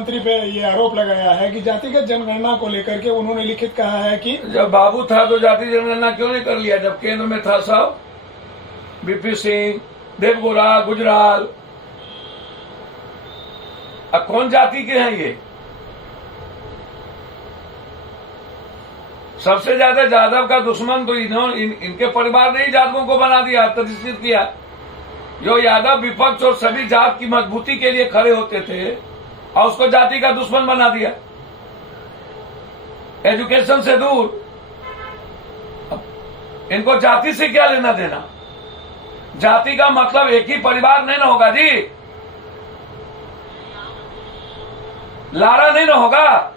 मुख्यमंत्री पे ये आरोप लगाया है कि जातिगत जनगणना को लेकर के उन्होंने लिखित कहा है कि जब बाबू था तो जाति जनगणना क्यों नहीं कर लिया? जब केंद्र में था सब, बीपी सिंह, देवगोरा, गुजराल, अब कौन जाति के हैं ये? सबसे ज्यादा यादव का दुश्मन तो इनके परिवार ने ही यादवों को बना दिया, प्रतिष्ठित किया। जो यादव विपक्ष और सभी जात की मजबूती के लिए खड़े होते थे और उसको जाति का दुश्मन बना दिया, एजुकेशन से दूर। इनको जाति से क्या लेना देना? जाति का मतलब एक ही परिवार नहीं ना होगा जी, लारा नहीं ना होगा।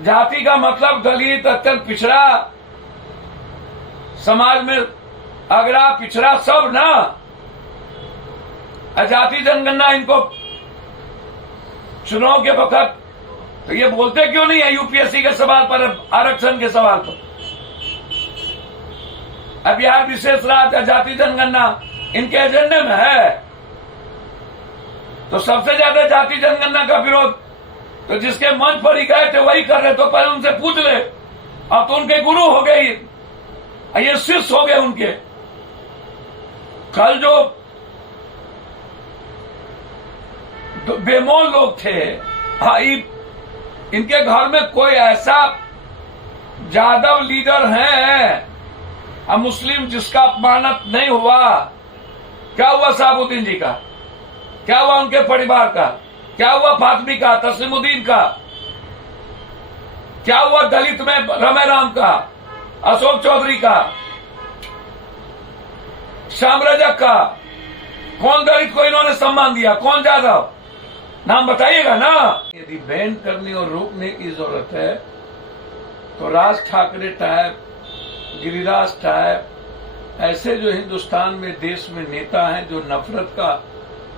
जाति का मतलब दलित, अत्यंत पिछड़ा, समाज में अगड़ा पिछड़ा सब ना। जाति जनगणना इनको चुनाव के वक्त तो ये बोलते क्यों नहीं है यूपीएससी के सवाल पर, आरक्षण के सवाल पर? अब बिहार विशेष राज्य जाति जनगणना इनके एजेंडे में है, तो सबसे ज्यादा जाति जनगणना का विरोध तो जिसके मंच पर ही गए थे वही कर रहे। तो पहले उनसे पूछ ले, अब तो उनके गुरु हो गए, ये शिष्य हो गए उनके। कल जो बेमौल लोग थे, इनके घर में कोई ऐसा यादव लीडर है मुस्लिम जिसका अपमानित नहीं हुआ? क्या हुआ साबुद्दीन जी का? क्या हुआ उनके परिवार का? क्या हुआ फातमी का, तस्लीमुद्दीन का? क्या हुआ दलित में रमे राम का, अशोक चौधरी का, श्याम रजक का? कौन दलित को इन्होंने सम्मान दिया? कौन यादव? नाम बताइएगा ना। यदि बैन करने और रोकने की जरूरत है तो राज ठाकरे टाइप, गिरिराज टाइप ऐसे जो हिंदुस्तान में देश में नेता हैं जो नफरत का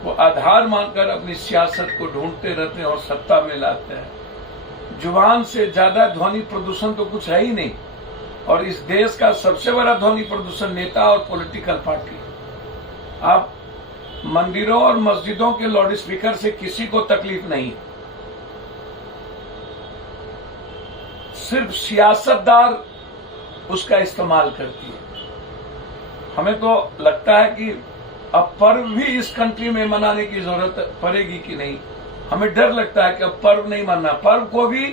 वो आधार मानकर अपनी सियासत को ढूंढते रहते हैं और सत्ता में लाते हैं। जुबान से ज्यादा ध्वनि प्रदूषण तो कुछ है ही नहीं, और इस देश का सबसे बड़ा ध्वनि प्रदूषण नेता और पॉलिटिकल पार्टी। आप मंदिरों और मस्जिदों के लाउड स्पीकर से किसी को तकलीफ नहीं, सिर्फ सियासतदार उसका इस्तेमाल करती है। हमें तो लगता है कि अब पर्व भी इस कंट्री में मनाने की जरूरत पड़ेगी कि नहीं। हमें डर लगता है कि अब पर्व नहीं मनाना। पर्व को भी,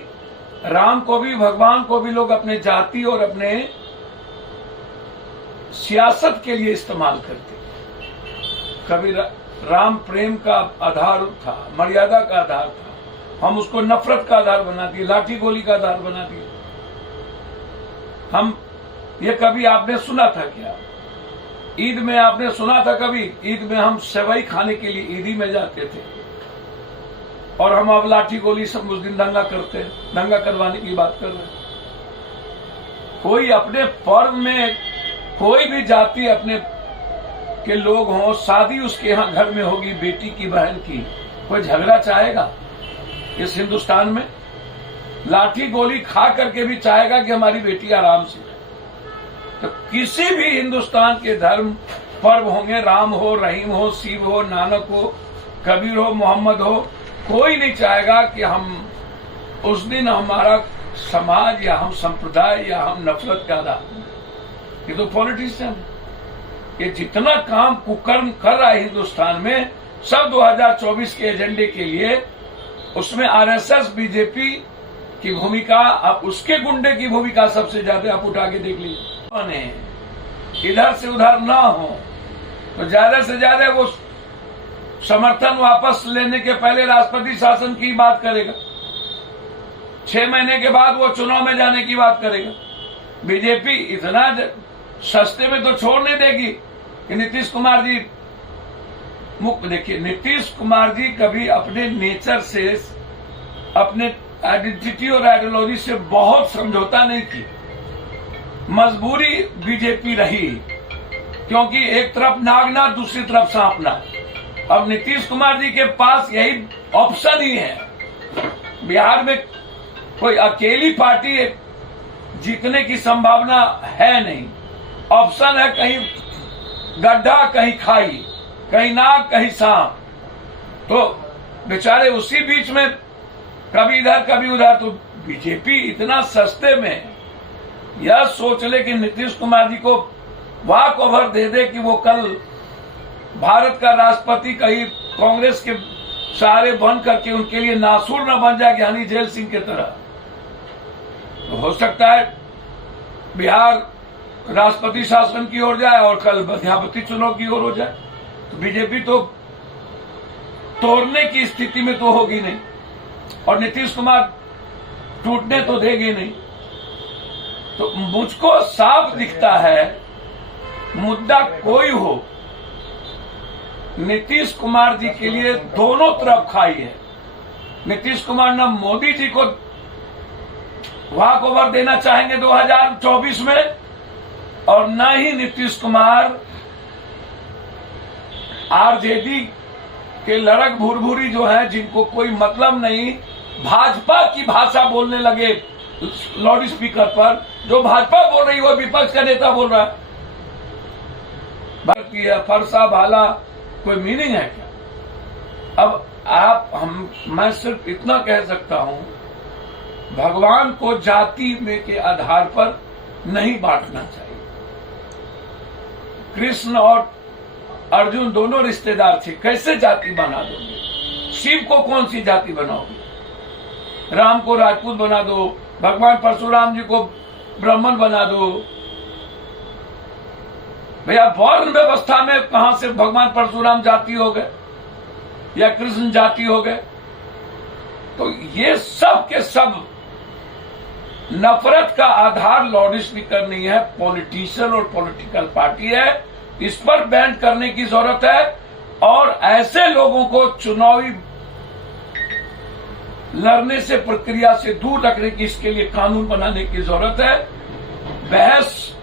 राम को भी, भगवान को भी लोग अपने जाति और अपने सियासत के लिए इस्तेमाल करते। कभी राम प्रेम का आधार था, मर्यादा का आधार था, हम उसको नफरत का आधार बना दिए, लाठी गोली का आधार बना दिए। हम ये कभी आपने सुना था क्या? ईद में आपने सुना था कभी? ईद में हम सेवई खाने के लिए ईदी में जाते थे और हम अब लाठी गोली सब उस दिन दंगा करते, दंगा करवाने की बात कर रहे हैं। कोई अपने पर्व में कोई भी जाति अपने के लोग हों, शादी उसके यहाँ घर में होगी बेटी की, बहन की, कोई झगड़ा चाहेगा इस हिंदुस्तान में? लाठी गोली खा करके भी चाहेगा कि हमारी बेटी आराम से। तो किसी भी हिंदुस्तान के धर्म पर्व होंगे, राम हो, रहीम हो, शिव हो, नानक हो, कबीर हो, मोहम्मद हो, कोई नहीं चाहेगा कि हम उस दिन हमारा समाज या हम संप्रदाय या हम नफरत का आधार। ये तो पॉलिटिशियन, ये जितना काम कुकर्म कर रहा है हिंदुस्तान में सब 2024 के एजेंडे के लिए, उसमें आरएसएस, बीजेपी की भूमिका, आप उसके गुंडे की भूमिका सबसे ज्यादा आप उठा के देख लीजिए। इधर से उधर ना हो तो ज्यादा से ज्यादा वो समर्थन वापस लेने के पहले राष्ट्रपति शासन की बात करेगा, 6 महीने के बाद वो चुनाव में जाने की बात करेगा। बीजेपी इतना सस्ते में तो छोड़ नहीं देगी कि नीतीश कुमार जी देखिए, नीतीश कुमार जी कभी अपने नेचर से, अपने आइडेंटिटी और आइडियोलॉजी से बहुत समझौता नहीं की। मजबूरी बीजेपी रही क्योंकि एक तरफ नागनाथ, दूसरी तरफ सांपनाथ। अब नीतीश कुमार जी के पास यही ऑप्शन ही है। बिहार में कोई अकेली पार्टी जीतने की संभावना है नहीं। ऑप्शन है कहीं गड्ढा, कहीं खाई, कहीं नाग, कहीं सांप। तो बेचारे उसी बीच में कभी इधर कभी उधर। तो बीजेपी इतना सस्ते में यह सोच ले कि नीतीश कुमार जी को वॉक ओवर दे दे कि वो कल भारत का राष्ट्रपति कहीं कांग्रेस के सहारे बन करके उनके लिए नासूर न बन जाए ज्ञानी जेल सिंह की तरह। तो हो सकता है बिहार राष्ट्रपति शासन की ओर जाए और कल मध्यावधि चुनाव की ओर हो जाए। तो बीजेपी तो तोड़ने की स्थिति में तो होगी नहीं और नीतीश कुमार टूटने तो देंगे नहीं। तो मुझको साफ दिखता है मुद्दा कोई हो, नीतीश कुमार जी के लिए दोनों तरफ खाई है। नीतीश कुमार न मोदी जी को वॉक ओवर देना चाहेंगे 2024 में और न ही नीतीश कुमार आरजेडी के लड़क भुरभुरी जो है जिनको कोई मतलब नहीं, भाजपा की भाषा बोलने लगे लाउड स्पीकर पर। जो भाजपा बोल रही है वो विपक्ष का नेता बोल रहा है। फरसा भाला कोई मीनिंग है क्या? अब मैं सिर्फ इतना कह सकता हूं, भगवान को जाति में के आधार पर नहीं बांटना चाहिए। कृष्ण और अर्जुन दोनों रिश्तेदार थे, कैसे जाति बना दोगे? शिव को कौन सी जाति बनाओगे? राम को राजपूत बना दो, भगवान परशुराम जी को ब्राह्मण बना दो। भैया वर्ण व्यवस्था में कहां से भगवान परशुराम जाति हो गए या कृष्ण जाति हो गए? तो ये सब के सब नफरत का आधार लाउड स्पीकर नहीं है, पॉलिटिशियन और पॉलिटिकल पार्टी है। इस पर बैन करने की जरूरत है और ऐसे लोगों को चुनावी लड़ने से प्रक्रिया से दूर रखने की इसके लिए कानून बनाने की जरूरत है। बहस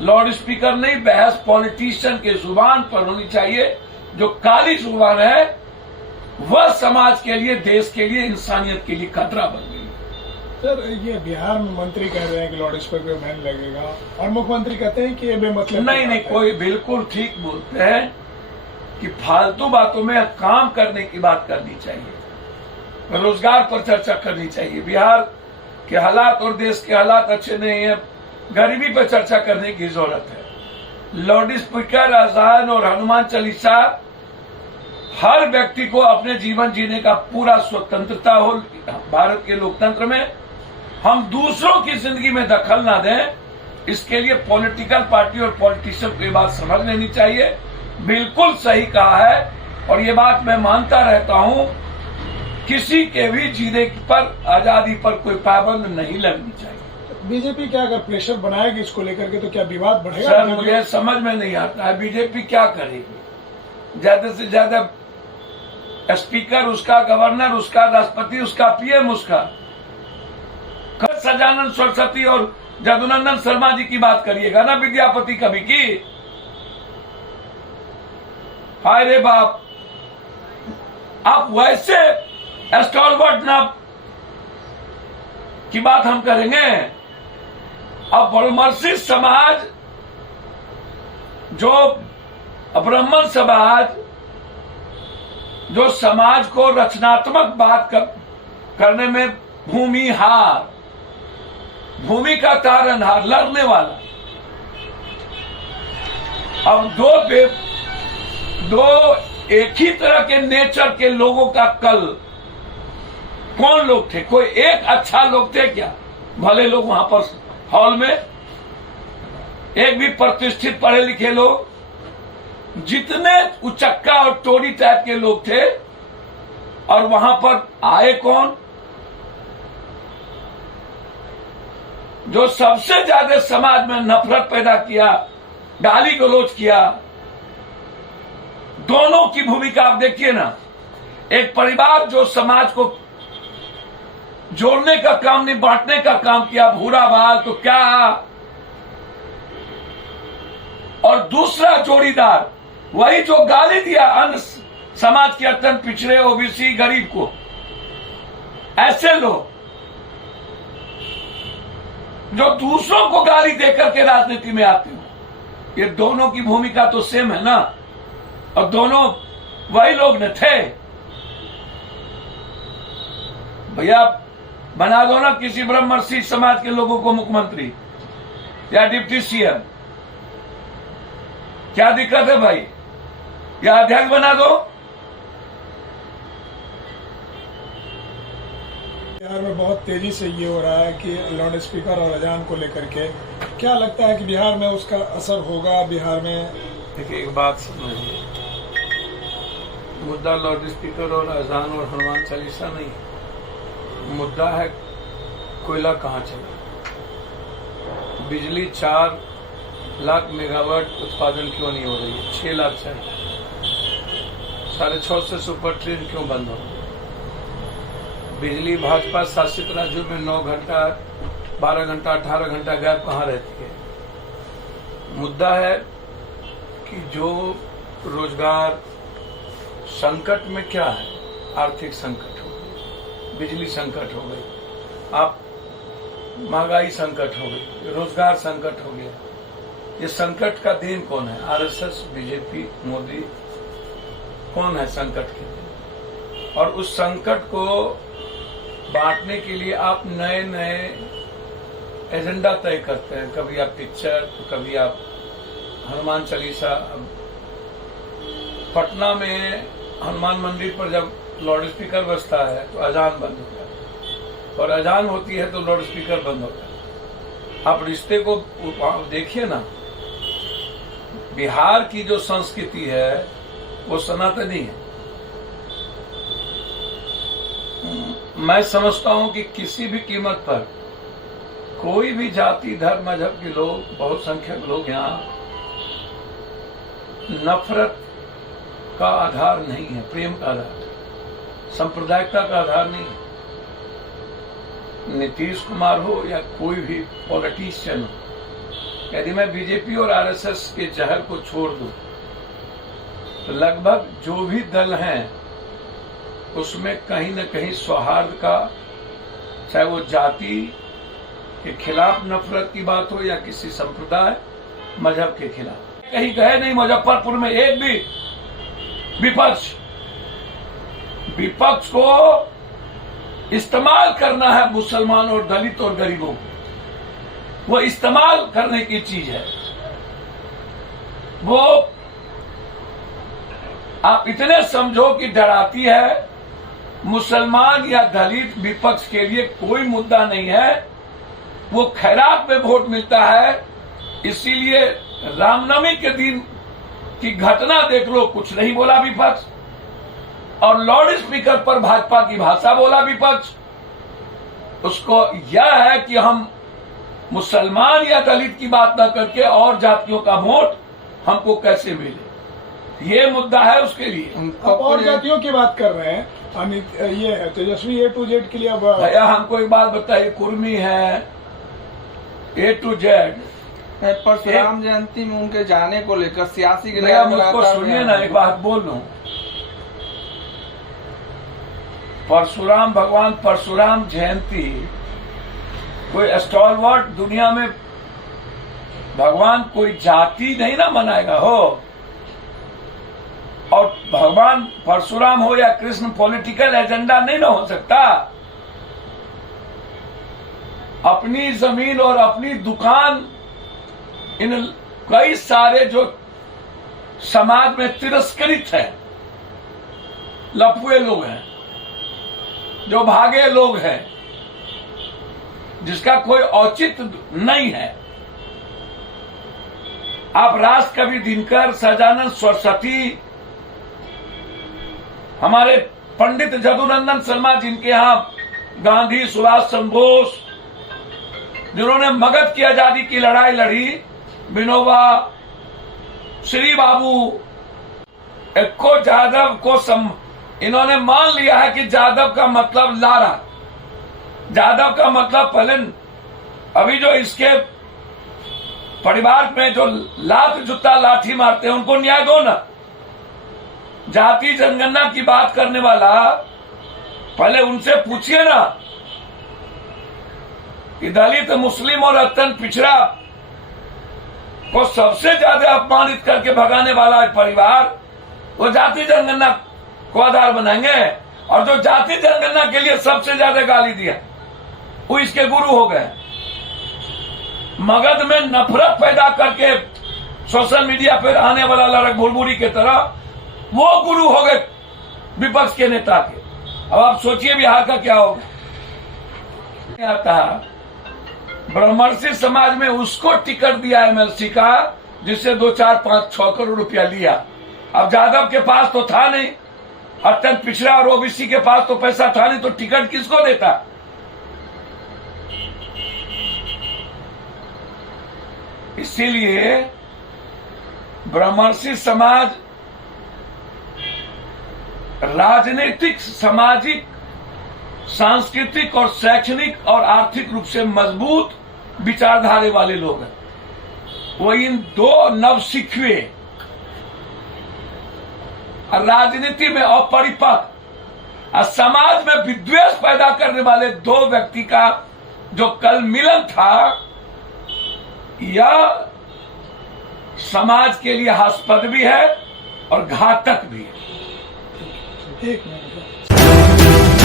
लाउड स्पीकर नहीं, बहस पॉलिटिशियन के जुबान पर होनी चाहिए। जो काली जुबान है वह समाज के लिए, देश के लिए, इंसानियत के लिए खतरा बन गई। सर, ये बिहार में मंत्री कह रहे हैं कि लाउड स्पीकर पे बैन लगेगा और मुख्यमंत्री कहते हैं कि ये बेमतलब नहीं, कोई बिल्कुल ठीक बोलते हैं कि फालतू बातों में काम करने की बात करनी चाहिए, रोजगार पर चर्चा करनी चाहिए। बिहार के हालात और देश के हालात अच्छे नहीं है, गरीबी पर चर्चा करने की जरूरत है। लाउड स्पीकर, अजान और हनुमान चालीसा हर व्यक्ति को अपने जीवन जीने का पूरा स्वतंत्रता हो। भारत के लोकतंत्र में हम दूसरों की जिंदगी में दखल ना दें, इसके लिए पॉलिटिकल पार्टी और पॉलिटिशियन को ये बात समझ लेनी चाहिए। बिल्कुल सही कहा है और ये बात मैं मानता रहता हूं, किसी के भी जीने पर, आजादी पर कोई पाबंद नहीं लगनी चाहिए। बीजेपी क्या अगर प्रेशर बनाएगी इसको लेकर के तो क्या विवाद बढ़ेगा? सर, मुझे समझ में नहीं आता है बीजेपी क्या करेगी। ज्यादा से ज्यादा स्पीकर उसका, गवर्नर उसका, राष्ट्रपति उसका, पीएम उसका। कल सजानंद सरस्वती और जदुनंदन शर्मा जी की बात करिएगा ना, विद्यापति कवि की। हाय रे बाप, आप वैसे स्टॉलवर्ट ना की बात हम करेंगे। अब ब्रह्मर्षि समाज, जो ब्राह्मण समाज, जो समाज को रचनात्मक बात करने में भूमिहार, भूमि का तारनहार, लड़ने वाला। अब दो एक ही तरह के नेचर के लोगों का कल कौन लोग थे? कोई एक अच्छा लोग थे क्या? भले लोग वहां पर हॉल में एक भी प्रतिष्ठित पढ़े लिखे लोग, जितने उचक्का और टोरी टाइप के लोग थे, और वहां पर आए कौन? जो सबसे ज्यादा समाज में नफरत पैदा किया, गाली गलौज किया। दोनों की भूमिका आप देखिए ना। एक परिवार जो समाज को जोड़ने का काम नहीं, बांटने का काम किया, भूरा बाल तो क्या। और दूसरा जोड़ीदार वही जो गाली दिया अन्य समाज के अत्यंत पिछड़े, ओबीसी, गरीब को। ऐसे लोग जो दूसरों को गाली देकर के राजनीति में आते हो, ये दोनों की भूमिका तो सेम है ना। और दोनों वही लोग न थे भैया बना दो ना किसी ब्रह्मर्षि समाज के लोगों को मुख्यमंत्री या डिप्टी सीएम, क्या दिक्कत है भाई? या अध्यक्ष बना दो। बिहार में बहुत तेजी से ये हो रहा है कि लाउड स्पीकर और अजान को लेकर के क्या लगता है कि बिहार में उसका असर होगा? बिहार में देखिए, एक बात समझिए, मुद्दा लाउड स्पीकर और अजान और हनुमान चालीसा नहीं है। मुद्दा है कोयला कहाँ चला, बिजली 4 लाख मेगावाट उत्पादन क्यों नहीं हो रही है, 6 लाख चाहिए, 6.5 से सुपर ट्रेन क्यों बंद हो रही है, बिजली भाजपा शासित राज्यों में 9 घंटा 12 घंटा 18 घंटा गैप कहाँ रहती है। मुद्दा है कि जो रोजगार संकट में क्या है, आर्थिक संकट हो गई, बिजली संकट हो गई, आप महंगाई संकट हो गई, रोजगार संकट हो गया। ये संकट का देन कौन है? RSS, BJP, Modi. कौन है संकट के दिन? और उस संकट को बांटने के लिए आप नए नए एजेंडा तय करते हैं। कभी आप पिक्चर, तो कभी आप हनुमान चालीसा। पटना में हनुमान मंदिर पर जब लाउड स्पीकर बजता है तो अजान बंद हो जाता है, और अजान होती है तो लाउड स्पीकर बंद होता है। आप रिश्ते को देखिए ना, बिहार की जो संस्कृति है वो सनातनी है। मैं समझता हूं कि किसी भी कीमत पर कोई भी जाति, धर्म, मजहब के लोग, बहुसंख्यक लोग यहाँ नफरत का आधार नहीं है, प्रेम का आधार, सांप्रदायिकता का आधार नहीं है। नीतीश कुमार हो या कोई भी पॉलिटिशियन हो, यदि मैं बीजेपी और आरएसएस के जहर को छोड़ दूं तो लगभग जो भी दल हैं उसमें कहीं न कहीं सौहार्द का, चाहे वो जाति के खिलाफ नफरत की बात हो या किसी संप्रदाय, मजहब के खिलाफ। कहीं कहे नहीं मुजफ्फरपुर में एक भी विपक्ष को इस्तेमाल करना है मुसलमान और दलित और गरीबों को, वो इस्तेमाल करने की चीज है। वो आप इतने समझो कि डराती है। मुसलमान या दलित विपक्ष के लिए कोई मुद्दा नहीं है, वो खैरात में वोट मिलता है। इसीलिए रामनवमी के दिन की घटना देख लो, कुछ नहीं बोला विपक्ष, और लाउड स्पीकर पर भाजपा की भाषा बोला विपक्ष। उसको यह है कि हम मुसलमान या दलित की बात न करके और जातियों का वोट हमको कैसे मिले, ये मुद्दा है उसके लिए। आप और जातियों की बात कर रहे हैं, अमित ये तेजस्वी A to Z के लिए। अब भैया हमको एक बात बताइए, कुर्मी है, A to Z। परशुराम जयंती में उनके जाने को लेकर सियासी भैया मुझको सुनिए ना, एक बात बोल लूं। परशुराम, भगवान परशुराम जयंती कोई स्टॉलवर्ड दुनिया में भगवान कोई जाति नहीं ना मनाएगा हो। और भगवान परशुराम हो या कृष्ण पॉलिटिकल एजेंडा नहीं ना हो सकता। अपनी जमीन और अपनी दुकान, इन कई सारे जो समाज में तिरस्कृत है, लफुए लोग हैं, जो भागे लोग हैं, जिसका कोई औचित्य नहीं है। आप राष्ट्रकवि दिनकर, सजानंद सरस्वती, हमारे पंडित जदुनंदन शर्मा, जिनके यहां गांधी, सुभाष चंद्र बोस, जिन्होंने मगध की आजादी की लड़ाई लड़ी, विनोबा, श्री बाबू, एक्को जादव को इन्होंने मान लिया है कि जादव का मतलब लारा, जादव का मतलब पहले, अभी जो इसके परिवार में जो लात जूता लाठी मारते हैं उनको न्याय दो ना। जाति जनगणना की बात करने वाला पहले उनसे पूछिए ना कि दलित, मुस्लिम और अत्यंत पिछड़ा को सबसे ज्यादा अपमानित करके भगाने वाला परिवार वो जाति जनगणना को आधार बनाएंगे। और जो जाति जनगणना के लिए सबसे ज्यादा गाली दिया वो इसके गुरु हो गए। मगध में नफरत पैदा करके सोशल मीडिया पर आने वाला लड़क बुलबुली की तरह वो गुरु हो गए विपक्ष के नेता के। अब आप सोचिए बिहार का क्या होगा। आता ब्रह्मर्षि समाज में उसको टिकट दिया एमएलसी का जिससे 2, 4, 5, 6 करोड़ रुपया लिया। अब जादव के पास तो था नहीं, अत्यंत पिछड़ा और ओबीसी के पास तो पैसा था नहीं, तो टिकट किसको देता। इसीलिए ब्रह्मर्षि समाज राजनीतिक, सामाजिक, सांस्कृतिक और शैक्षणिक और आर्थिक रूप से मजबूत विचारधारे वाले लोग हैं। वो इन दो नवसिखुए राजनीति में अपरिपक्व और समाज में विद्वेष पैदा करने वाले दो व्यक्ति का जो कल मिलन था, यह समाज के लिए हास्यास्पद भी है और घातक भी है। एक मिनट